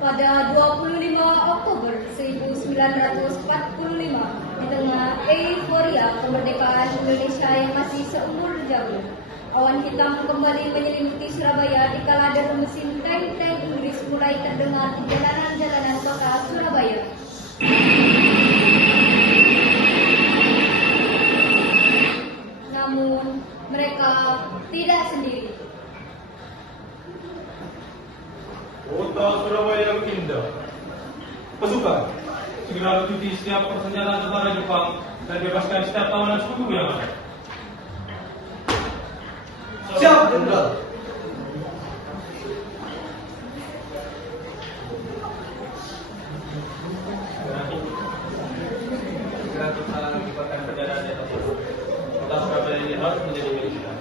pada 25 Oktober 1945 di tengah euforia kemerdekaan Indonesia yang masih seumur jauh. Awan hitam kembali menyelimuti Surabaya dikala deru mesin tank-tank Inggris mulai terdengar di jalanan-jalanan kota Surabaya. Namun mereka tidak sendiri. Kota Surabaya yang indah. Pasukan, segera ikuti setiap persenjataan tentara Jepang dan bebaskan setiap tawanan sekutu yang ada. Siap, Jenderal. Segera kita libatkan kendaraan di atas itu. Kota Surabaya ini harus menjadi milik kita.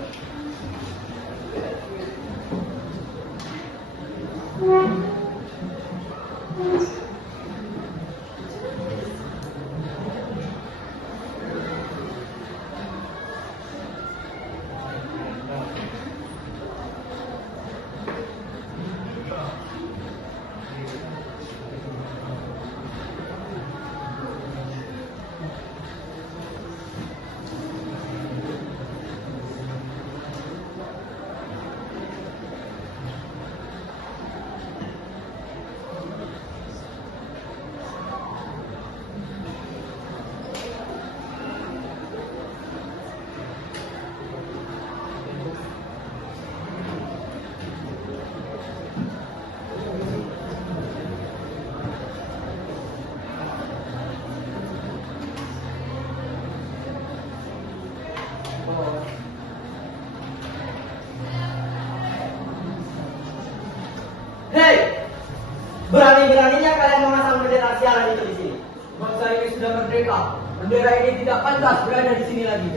Hei, berani-beraninya kalian memasang bendera sialan itu di sini. Bangsa ini sudah merdeka. Bendera ini tidak pantas berada di sini lagi.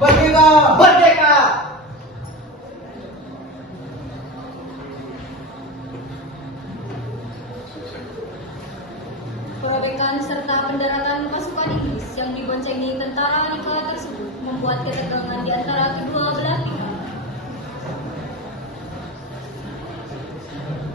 Merdeka! Merdeka! Perobekan serta pendaratan pasukan Inggris yang diboncengi tentara Nikah tersebut membuat ketegangan di antara kedua belah pihak.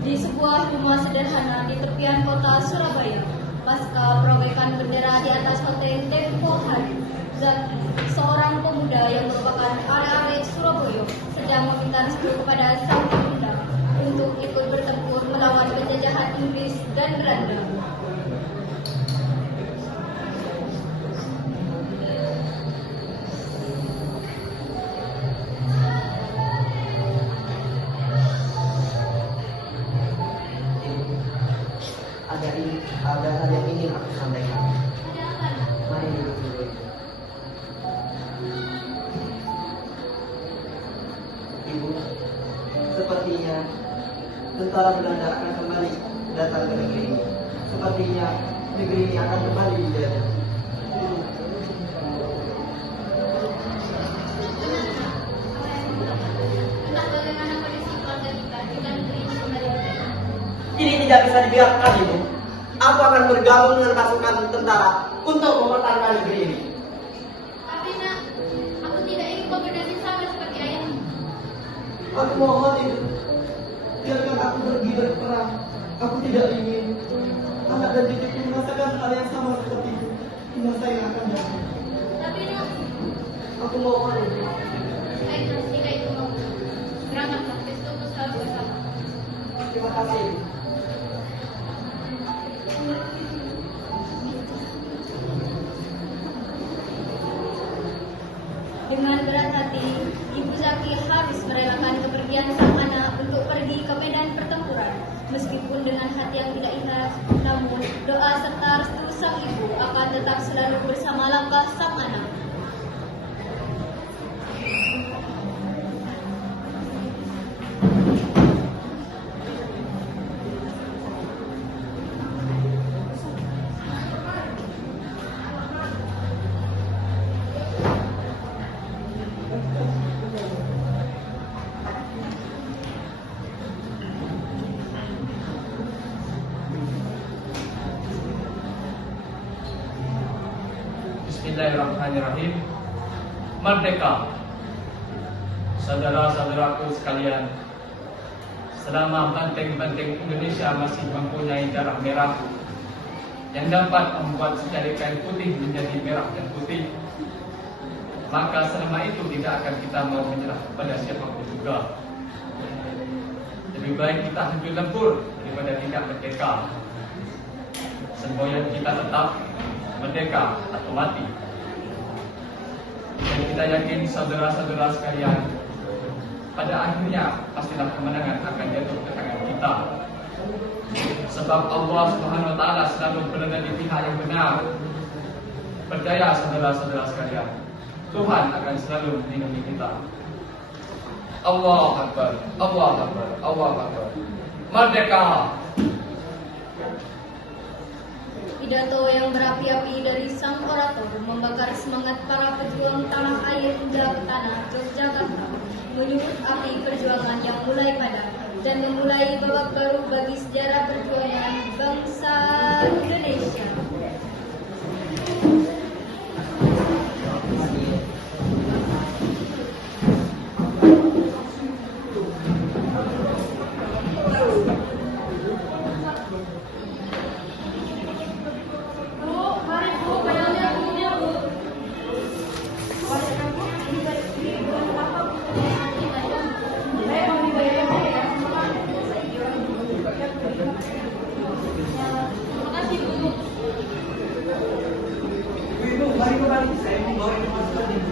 Di sebuah rumah sederhana di tepian kota Surabaya, pasca perobekan bendera di atas hotel Tempo Hari, Zaki, seorang pemuda yang merupakan arek-arek Surabaya, sedang meminta restu kepada sang ibunda untuk ikut bertempur melawan penjajahan Inggris dan Belanda. Ada hal yang ingin aku sampaikan. Mari duduk dulu. Ibu, sepertinya tentara Belanda akan kembali datang ke negeri ini. Sepertinya negeri ini akan kembali dijajah. Ini tidak bisa dibiarkan, Ibu. Aku akan bergabung dengan pasukan tentara untuk mempertahankan negeri ini. Tapi nak, aku tidak ingin kau berdasar sama seperti ayahmu. Aku mohon, Ibu. Biarkan aku pergi berperang. Aku tidak ingin anak dan cucuku merasakan hal yang sama seperti itu di masa yang akan datang. Tapi nak, Aku mohon, Ibu. baiklah jika itu mau. Berangkatlah besok untuk selalu bersama. Terima kasih, Ibu. Dengan berat hati, Ibu Zaki harus merelakan kepergian sang anak untuk pergi ke medan pertempuran. Meskipun dengan hati yang tidak ikhlas, namun doa serta restu sang ibu akan tetap selalu bersama langkah sang anak. Bismillahirrahmanirrahim. Merdeka. Saudara-saudaraku sekalian, selama banteng-banteng Indonesia masih mempunyai darah merah yang dapat membuat secari kain putih menjadi merah dan putih, maka selama itu tidak akan kita mau menyerah kepada siapapun juga. Lebih baik kita hancur lebur daripada tidak merdeka. Semboyan kita tetap merdeka atau mati. Dan kita yakin saudara-saudara sekalian, pada akhirnya pastilah kemenangan akan jatuh ke tangan kita. Sebab Allah Subhanahu wa taala selalu berada di pihak yang benar. Percaya saudara-saudara sekalian, Tuhan akan selalu melindungi kita. Allah Akbar, Allah Akbar, Allah Akbar. Merdeka! Pidato yang berapi-api dari sang orator membakar semangat para pejuang tanah air hingga ke tanah Yogyakarta, menyulut api perjuangan yang mulai padam dan memulai babak baru bagi sejarah perjuangan bangsa Indonesia. Ibu, mari kembali. Saya membawa informasi penting.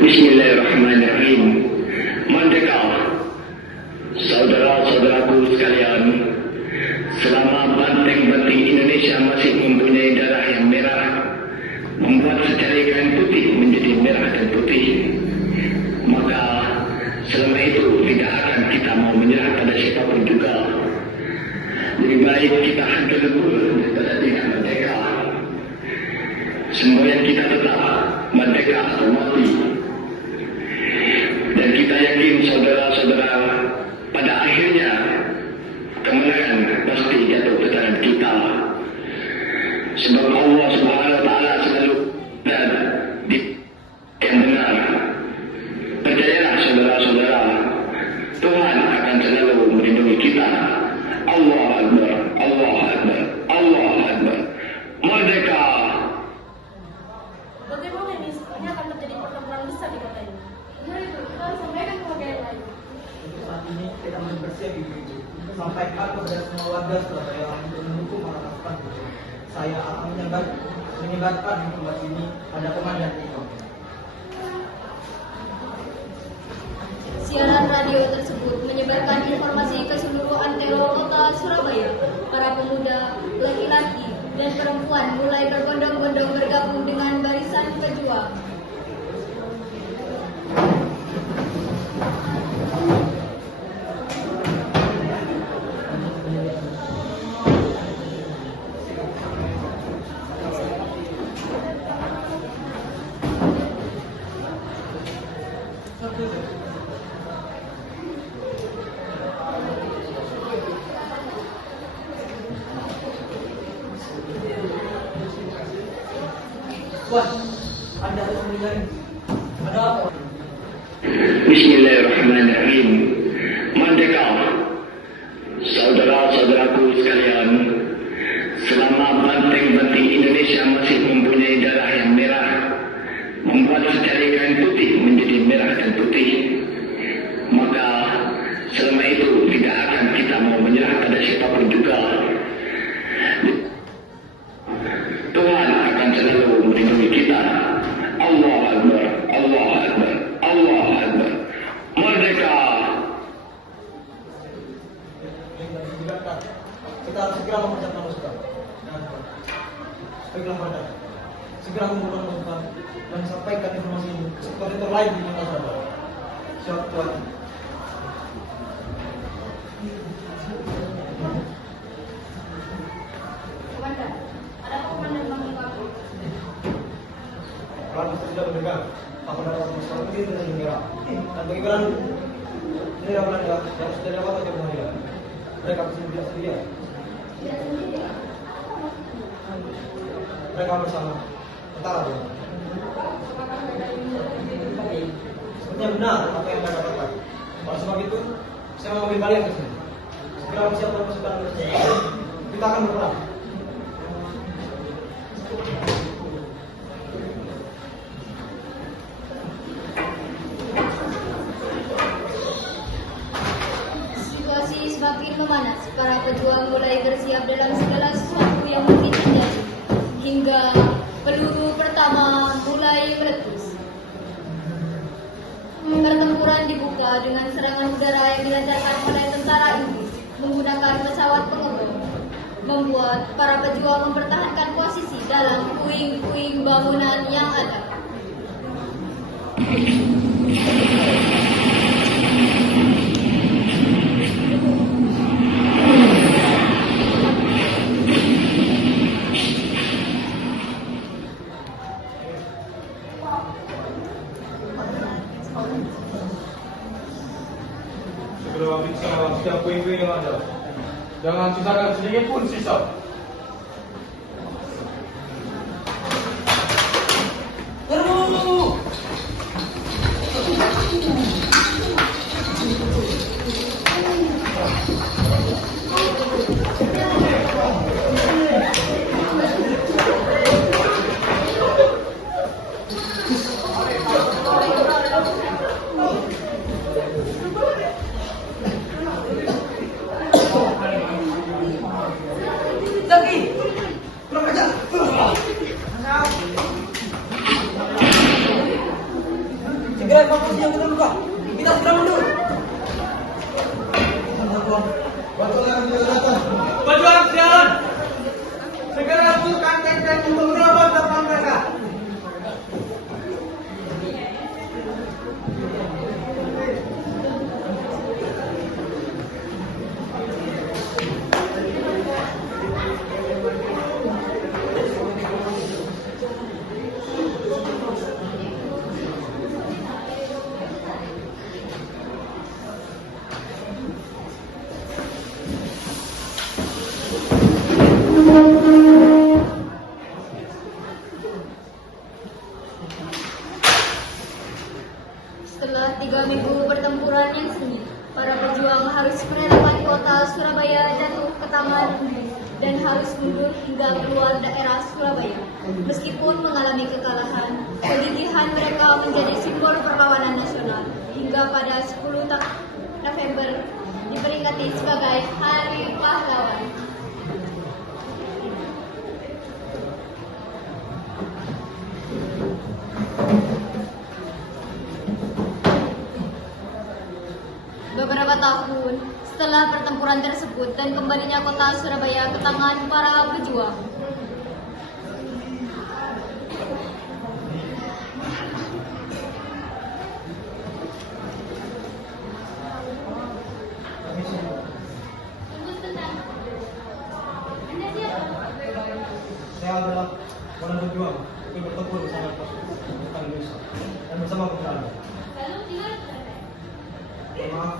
Bismillahirrahmanirrahim. Merdeka, saudara-saudaraku sekalian. Selama banteng-banteng Indonesia masih mempunyai darah yang merah, membuat secari kain putih menjadi merah dan putih, maka selama itu tidak akan kita mau menyerah pada siapapun juga. Lebih baik kita hancur lebur daripada tidak merdeka. Semboyan kita tetap merdeka atau mati. Dan kita yakin saudara-saudara, pada akhirnya kemenangan pasti jatuh ke tangan kita. Sebab Allah Subhanahu wa taala selalu berada di yang benar. Percayalah saudara-saudara, Tuhan akan selalu melindungi kita. Allah Akbar, Allah Akbar, Allah Akbar. Merdeka! Bagaimana ini akan terjadi pertempuran besar di kota ini? Benar itu, kita harus sampaikan ke warga yang lain. Untuk saat ini kita masih bersiap ibu-ibu. Sampaikan kepada semua warga Surabaya untuk mendukung para pasukan. Saya akan menyebarkan informasi ini pada komandan itu. Siaran radio tersebut menyebarkan informasi ke seluruh antero kota Surabaya. Para pemuda, laki-laki, dan perempuan mulai berbondong-bondong bergabung dengan barisan pejuang. Wah, Anda harus mendengar. Ada apa? Bismillahirrahmanirrahim. Merdeka, saudara-saudaraku sekalian. Selama banteng-banteng Indonesia masih mempunyai darah yang merah, membuat secari kain putih menjadi merah dan putih, maka selama itu tidak akan kita mau menyerah pada siapapun juga. Tuhan akan selalu melindungi kita. Allah Akbar, Allah Akbar, Allah Akbar. Merdeka! Kita harus segera mempercepat pasukan. Baiklah, Pada. Segera mengumpulkan pasukan dan sampaikan informasi ini ke sektor lain di mana saja. Siap, Tuan. Komandan, ada apa komandan mengungkapku? Kalau sudah mendengar, apa dapat masalah ini dengan menyerah. Dan bagaimana ini Belanda yang sudah lewat aja Belanda. Mereka pasti tidak sedia. Mereka bersama tentara dia. Sepertinya benar apa yang mereka katakan. Oleh sebab itu, saya mau meminta kalian ke sini. Segera persiapkan pasukan Indonesia. Kita akan berperang. Situasi semakin memanas. Para pejuang mulai bersiap dalam segala sesuatu yang mungkin terjadi. Hingga peluru pertama mulai meletus. Pertempuran dibuka dengan serangan udara yang dilancarkan oleh tentara Inggris menggunakan pesawat pengeboh, membuat para pejuang mempertahankan posisi dalam puing-puing bangunan yang ada. Segera periksa setiap puing-puing yang ada. Jangan sisakan sedikit pun sisa. Zaki! Kurang ajar! Segera evakuasi yang terluka. Kita segera mundur. Pejuang sialan! Segera bukan tank untuk merebut depan mereka. Setelah 3 minggu pertempuran yang sengit, para pejuang harus merelakan kota Surabaya jatuh ke tangan Inggris dan harus mundur hingga keluar daerah Surabaya. Meskipun mengalami kekalahan, kegigihan mereka menjadi simbol perlawanan nasional hingga pada 10 November diperingati sebagai Hari Pahlawan. Beberapa tahun setelah pertempuran tersebut dan kembalinya kota Surabaya ke tangan para pejuang, Saya adalah orang berjuang untuk bertempur bersama pasukan Indonesia dan bersama kebenaran. Maaf,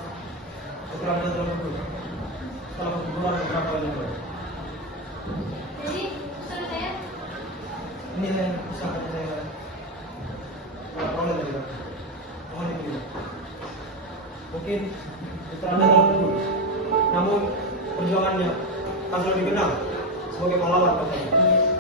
setelah Anda telah mundur, setelah pertempuran beberapa yang lalu. jadi pesan saya Ini yang bisa saya peroleh dari Anda. Mohon dipilih. Mungkin setelah Anda telah mundur, namun perjuangannya akan lebih kenal sebagai pahlawan bangsa.